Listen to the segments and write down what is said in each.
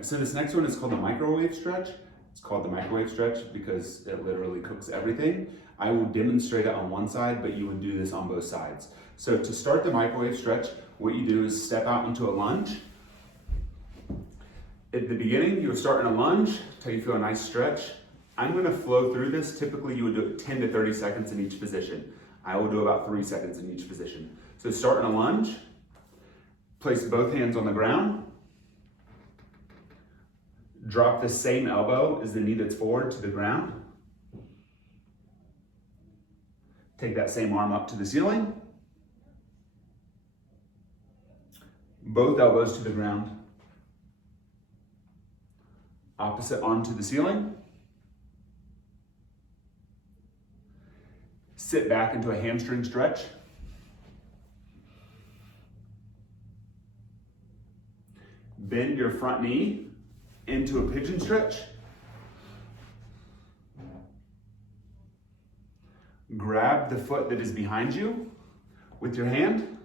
right, so this next one is called the microwave stretch. It's called the microwave stretch because it literally cooks everything. I will demonstrate it on one side, but you would do this on both sides. So to start the microwave stretch, what you do is step out into a lunge. At the beginning, you would start in a lunge until you feel a nice stretch. I'm gonna flow through this. Typically, you would do it 10 to 30 seconds in each position. I will do about 3 seconds in each position. So start in a lunge, place both hands on the ground, drop the same elbow as the knee that's forward to the ground. Take that same arm up to the ceiling. Both elbows to the ground. Opposite arm to the ceiling. Sit back into a hamstring stretch. Bend your front knee into a pigeon stretch. Grab the foot that is behind you with your hand.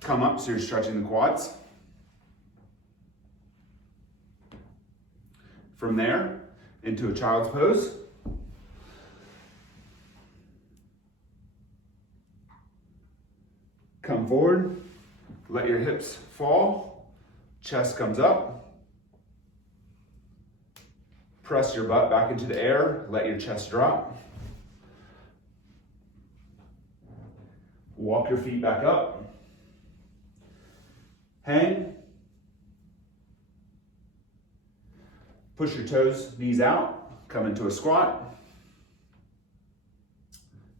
Come up so you're stretching the quads. From there, into a child's pose. Come forward, let your hips fall, chest comes up. Press your butt back into the air, let your chest drop. Walk your feet back up. Hang. Push your toes, knees out, come into a squat.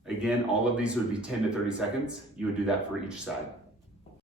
Again, all of these would be 10 to 30 seconds. You would do that for each side.